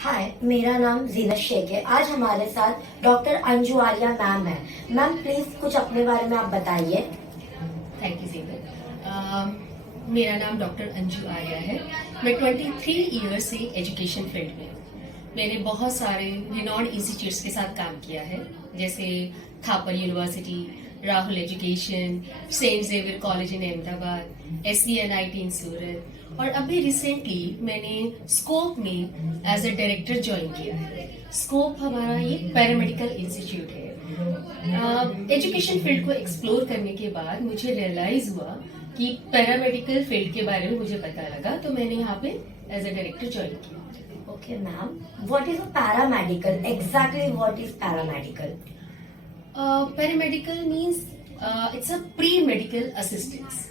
हाय, मेरा नाम जीनत शेख है। आज हमारे साथ डॉक्टर अंजू आर्या मैम है। मैम प्लीज कुछ अपने बारे में आप बताइए। थैंक यू जीनत। मेरा नाम डॉक्टर अंजू आर्या है। मैं 23 ईयर से एजुकेशन फील्ड में हूँ। मैंने बहुत सारे रिनॉन्ड इंस्टीट्यूट्स के साथ काम किया है, जैसे Thapar university, Rahul education, saint Xavier college in Ahmedabad, SVNIT in Surat, और अभी रिसेंटली मैंने स्कोप में एज अ डायरेक्टर ज्वाइन किया है। स्कोप हमारा ये पैरामेडिकल इंस्टीट्यूट है। एजुकेशन फील्ड को एक्सप्लोर करने के बाद मुझे रियलाइज हुआ कि पैरामेडिकल फील्ड के बारे में मुझे पता लगा, तो मैंने यहाँ पे एज अ डायरेक्टर ज्वाइन किया। Okay ma'am, what is a paramedical? Exactly what is paramedical? Paramedical means it's a pre medical assistance.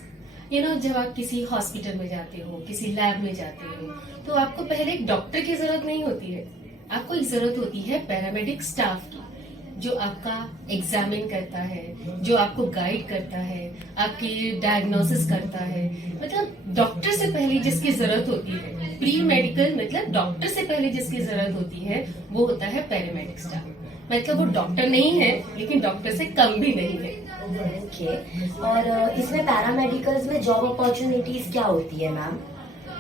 जब आप किसी हॉस्पिटल में जाते हो, किसी लैब में जाते हो, तो आपको पहले एक डॉक्टर की जरूरत नहीं होती है। आपको जरूरत होती है पैरामेडिक स्टाफ की, जो आपका एग्जामिन करता है, जो आपको गाइड करता है, आपकी डायग्नोसिस करता है। मतलब डॉक्टर से पहले जिसकी जरूरत होती है, प्री मेडिकल मतलब डॉक्टर से पहले जिसकी जरूरत होती है, वो होता है पैरामेडिक स्टाफ। मतलब वो डॉक्टर नहीं है, लेकिन डॉक्टर से कम भी नहीं है। ओके, और इसमें पैरामेडिकल्स में जॉब अपॉर्चुनिटीज क्या होती है मैम?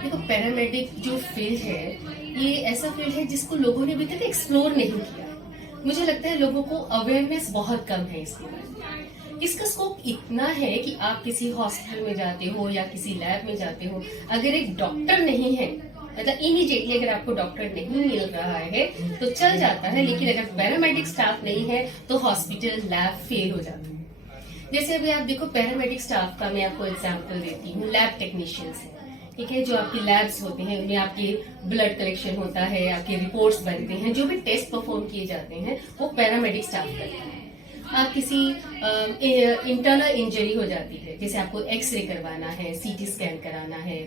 देखो, पैरामेडिक जो फील्ड है, ये ऐसा फील्ड है जिसको लोगों ने अभी तक एक्सप्लोर नहीं किया है। मुझे लगता है लोगों को अवेयरनेस बहुत कम है इसके बारे में। इसका स्कोप इतना है कि आप किसी हॉस्पिटल में जाते हो या किसी लैब में जाते हो, अगर एक डॉक्टर नहीं है, मतलब इमीडिएटली अगर आपको डॉक्टर नहीं मिल रहा है तो चल जाता है, लेकिन अगर पैरामेडिक स्टाफ नहीं है तो हॉस्पिटल लैब फेल हो जाता है। जैसे अभी आप देखो, पैरामेडिक स्टाफ का मैं आपको एग्जांपल देती हूँ। लैब टेक्नीशियंस है, ठीक है, जो आपकी लैब्स होते हैं, उनमें आपके ब्लड कलेक्शन होता है, आपके रिपोर्ट्स बनते हैं, जो भी टेस्ट परफॉर्म किए जाते हैं वो पैरामेडिक स्टाफ करता है। आप किसी इंटरनल इंजरी हो जाती है, जैसे आपको एक्सरे करवाना है, CT स्कैन कराना है,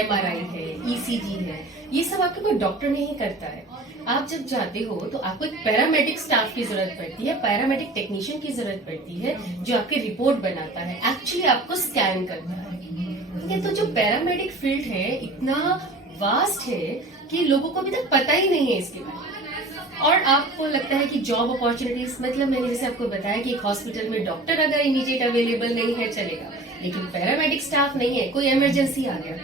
MRI है, ECG है, ये सब आपके कोई डॉक्टर नहीं करता है। आप जब जाते हो तो आपको एक पैरामेडिक स्टाफ की जरूरत पड़ती है, पैरामेडिक टेक्नीशियन की जरूरत पड़ती है, जो आपकी रिपोर्ट बनाता है, एक्चुअली आपको स्कैन करता है। ठीक है, तो जो पैरामेडिक फील्ड है इतना वास्ट है कि लोगों को अभी तक पता ही नहीं है इसके बारे में। और आपको लगता है कि जॉब अपॉर्चुनिटीज, मतलब मैंने जैसे आपको बताया कि एक हॉस्पिटल में डॉक्टर अगर इमीडिएट अवेलेबल नहीं है चलेगा, लेकिन पैरामेडिक स्टाफ नहीं है, कोई इमरजेंसी आ गया,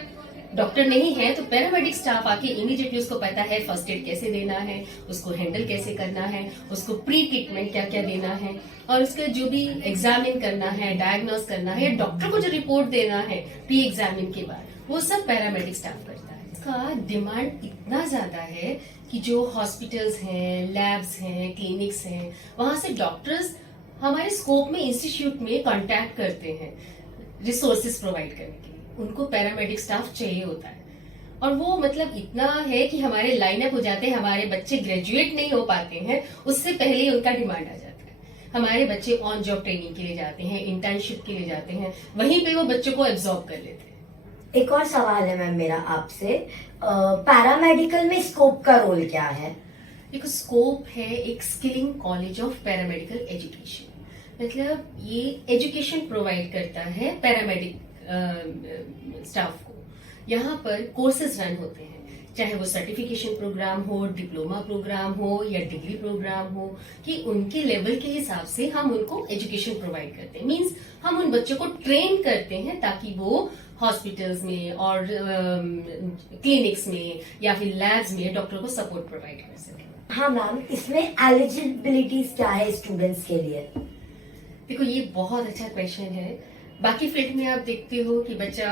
डॉक्टर नहीं है, तो पैरामेडिक स्टाफ आके इमीडिएटली उसको पता है फर्स्ट एड कैसे देना है, उसको हैंडल कैसे करना है, उसको प्री ट्रीटमेंट क्या क्या देना है, और उसका जो भी एग्जामिन करना है, डायग्नोस करना है, डॉक्टर को जो रिपोर्ट देना है प्री एग्जामिन के बाद, वो सब पैरामेडिक स्टाफ करता है। इसका डिमांड इतना ज्यादा है कि जो हॉस्पिटल्स हैं, लैब्स हैं, क्लिनिक्स हैं, वहां से डॉक्टर्स हमारे स्कोप में इंस्टीट्यूट में कांटेक्ट करते हैं रिसोर्सेज प्रोवाइड करने के लिए। उनको पैरामेडिक स्टाफ चाहिए होता है, और वो मतलब इतना है कि हमारे लाइनअप हो जाते हैं, हमारे बच्चे ग्रेजुएट नहीं हो पाते हैं, उससे पहले ही उनका डिमांड आ जाता है। हमारे बच्चे ऑन जॉब ट्रेनिंग के लिए जाते हैं, इंटर्नशिप के लिए जाते हैं, वहीं पे वो बच्चों को एब्जॉर्ब कर लेते हैं। एक और सवाल है मैम मेरा आपसे, पैरामेडिकल में स्कोप का रोल क्या है? देखो, स्कोप है एक skilling college of paramedical education. मतलब ये एजुकेशन प्रोवाइड करता है पैरामेडिक स्टाफ को। यहाँ पर कोर्सेज रन होते हैं, चाहे वो सर्टिफिकेशन प्रोग्राम हो, डिप्लोमा प्रोग्राम हो या डिग्री प्रोग्राम हो, कि उनके लेवल के हिसाब से हम उनको एजुकेशन प्रोवाइड करते हैं। मींस हम उन बच्चों को ट्रेन करते हैं ताकि वो हॉस्पिटल्स में और क्लिनिक्स में या फिर लैब्स में डॉक्टर को सपोर्ट प्रोवाइड कर सके। हाँ मैम, इसमें एलिजिबिलिटीज क्या है स्टूडेंट्स के लिए? देखो, ये बहुत अच्छा क्वेश्चन है। बाकी फील्ड में आप देखते हो कि बच्चा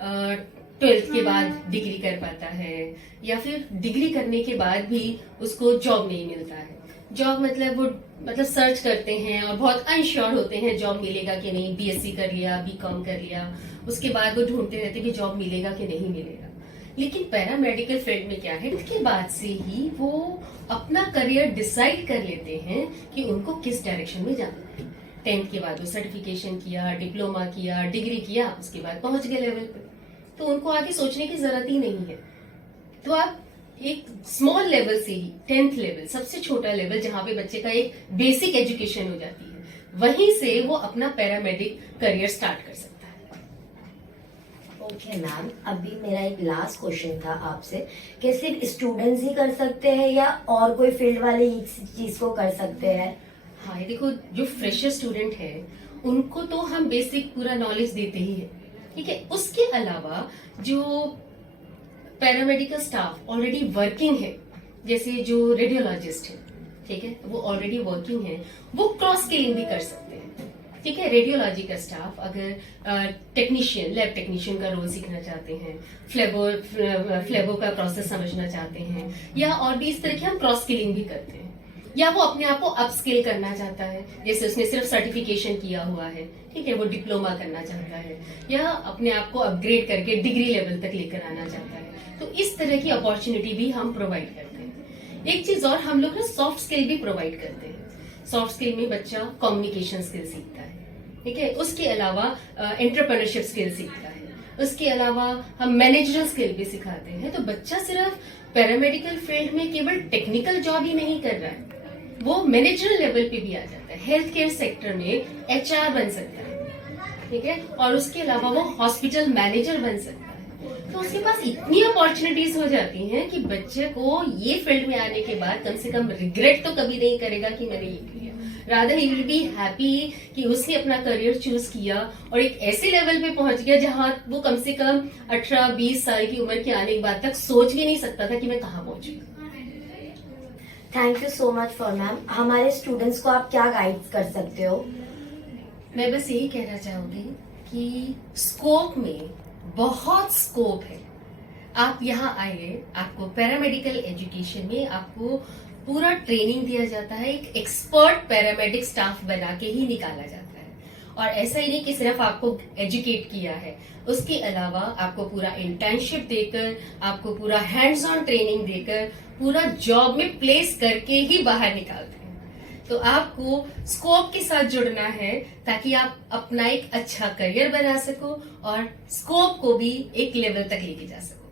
12th के बाद डिग्री कर पाता है, या फिर डिग्री करने के बाद भी उसको जॉब नहीं मिलता है। जॉब मतलब वो सर्च करते हैं और बहुत अनश्योर होते हैं जॉब मिलेगा कि नहीं। BSc कर लिया, BCom कर लिया, उसके बाद वो ढूंढते रहते कि जॉब मिलेगा कि नहीं मिलेगा। लेकिन पैरामेडिकल फील्ड में क्या है, उसके बाद से ही वो अपना करियर डिसाइड कर लेते हैं कि उनको किस डायरेक्शन में जाना है। 10th के बाद वो सर्टिफिकेशन किया, डिप्लोमा किया, डिग्री किया, उसके बाद पहुंच गए लेवल पे, तो उनको आगे सोचने की जरूरत ही नहीं है। तो आप एक स्मॉल लेवल से ही 10th लेवल, सबसे छोटा लेवल जहां पे बच्चे का एक बेसिक एजुकेशन हो जाती है, वहीं से वो अपना पैरामेडिक करियर स्टार्ट कर सकता है। ओके मैम, अभी मेरा एक लास्ट क्वेश्चन था आपसे कि सिर्फ स्टूडेंट्स ही कर सकते हैं या और कोई फील्ड वाले इस चीज को कर सकते हैं? हाँ, ये देखो, जो फ्रेशर स्टूडेंट है उनको तो हम बेसिक पूरा नॉलेज देते ही है, ठीक है। उसके अलावा जो पैरामेडिकल स्टाफ ऑलरेडी वर्किंग है, जैसे जो रेडियोलॉजिस्ट है, ठीक है, वो ऑलरेडी वर्किंग है, वो क्रॉस स्किलिंग भी कर सकते हैं, ठीक है। रेडियोलॉजी का स्टाफ अगर टेक्नीशियन, लैब टेक्नीशियन का रोल सीखना चाहते हैं, फ्लेबो का प्रोसेस समझना चाहते हैं, या और भी इस तरह की हम क्रॉस स्किलिंग भी करते हैं। या वो अपने आप को अपस्किल करना चाहता है, जैसे उसने सिर्फ सर्टिफिकेशन किया हुआ है, ठीक है, वो डिप्लोमा करना चाहता है, या अपने आप को अपग्रेड करके डिग्री लेवल तक लेकर आना चाहता है, तो इस तरह की अपॉर्चुनिटी भी हम प्रोवाइड करते हैं। एक चीज और, हम लोग ना सॉफ्ट स्किल भी प्रोवाइड करते हैं। सॉफ्ट स्किल में बच्चा कम्युनिकेशन स्किल सीखता है, ठीक है। उसके अलावा एंटरप्रेन्योरशिप स्किल सीखता है। उसके अलावा हम मैनेजरल स्किल भी सिखाते हैं। तो बच्चा सिर्फ पैरामेडिकल फील्ड में केवल टेक्निकल जॉब ही नहीं कर रहा है, वो मैनेजरल लेवल पे भी आ जाता है। हेल्थ केयर सेक्टर में एचआर बन सकता है, ठीक है, और उसके अलावा वो हॉस्पिटल मैनेजर बन सकता है। तो उसके पास इतनी अपॉर्चुनिटीज हो जाती हैं कि बच्चे को ये फील्ड में आने के बाद कम से कम रिग्रेट तो कभी नहीं करेगा कि मैंने ये किया। Rather he will be happy कि उसने अपना करियर चूज किया और एक ऐसे लेवल पे पहुंच गया जहां वो कम से कम 18-20 साल की उम्र के आने के बाद तक सोच भी नहीं सकता था कि मैं कहाँ पहुंचूंगा। Thank you so much for ma'am. हमारे स्टूडेंट्स को आप क्या गाइड कर सकते हो? मैं बस यही कहना चाहूंगी कि स्कोप में बहुत स्कोप है। आप यहाँ आइए, आपको पैरामेडिकल एजुकेशन में आपको पूरा ट्रेनिंग दिया जाता है, एक एक्सपर्ट पैरामेडिक स्टाफ बना के ही निकाला जाता है। और ऐसा ही नहीं कि सिर्फ आपको एजुकेट किया है, उसके अलावा आपको पूरा इंटर्नशिप देकर, आपको पूरा हैंड्स ऑन ट्रेनिंग देकर, पूरा जॉब में प्लेस करके ही बाहर निकालते हैं। तो आपको स्कोप के साथ जुड़ना है ताकि आप अपना एक अच्छा करियर बना सको और स्कोप को भी एक लेवल तक लेके जा सको।